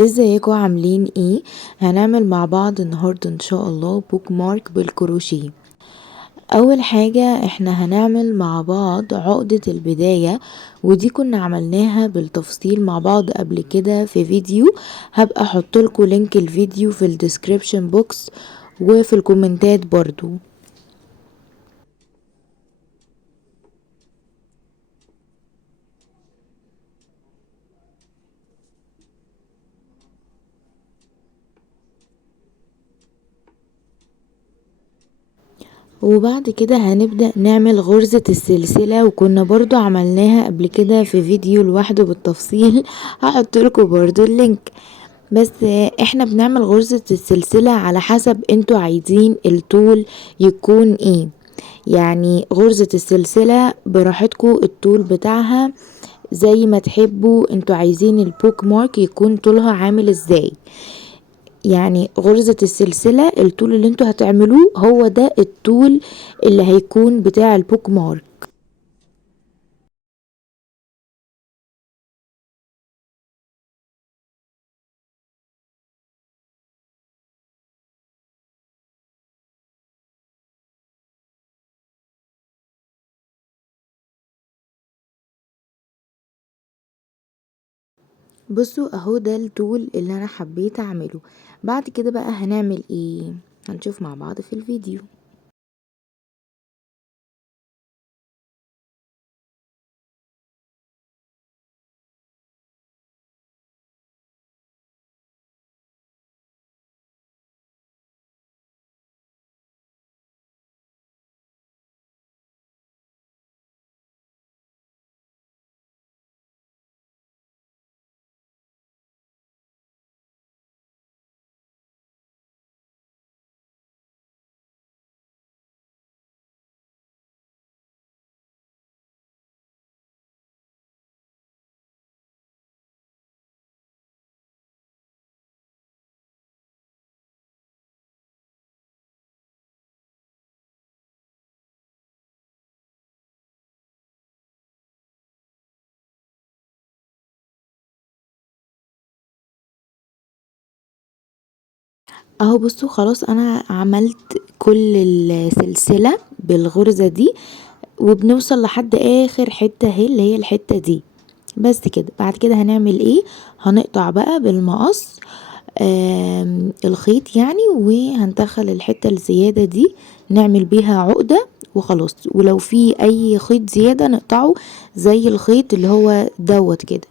ازيكم عاملين ايه؟ هنعمل مع بعض النهاردة ان شاء الله بوك مارك بالكروشيه. اول حاجة احنا هنعمل مع بعض عقدة البداية، ودي كنا عملناها بالتفصيل مع بعض قبل كده في فيديو. هبقى احط لكم لينك الفيديو في الديسكريبشن بوكس وفي الكومنتات برضو. وبعد كده هنبدأ نعمل غرزة السلسلة، وكنا برضو عملناها قبل كده في فيديو لوحده بالتفصيل. هحط لكم برضو اللينك. بس احنا بنعمل غرزة السلسلة على حسب انتوا عايزين الطول يكون ايه. يعني غرزة السلسلة براحتكم، الطول بتاعها زي ما تحبوا. انتوا عايزين البوك مارك يكون طولها عامل ازاي؟ يعني غرزة السلسلة الطول اللي انتوا هتعملوه هو ده الطول اللي هيكون بتاع البوك مارك. بصوا اهو ده الطول اللي انا حبيت اعمله. بعد كده بقى هنعمل ايه؟ هنشوف مع بعض في الفيديو. اهو بصوا خلاص انا عملت كل السلسلة بالغرزة دي، وبنوصل لحد اخر حتة اهي اللي هي الحتة دي. بس كده. بعد كده هنعمل ايه؟ هنقطع بقى بالمقص الخيط يعني، وهندخل الحتة الزيادة دي نعمل بيها عقدة وخلاص. ولو في اي خيط زيادة نقطعه زي الخيط اللي هو دوت كده.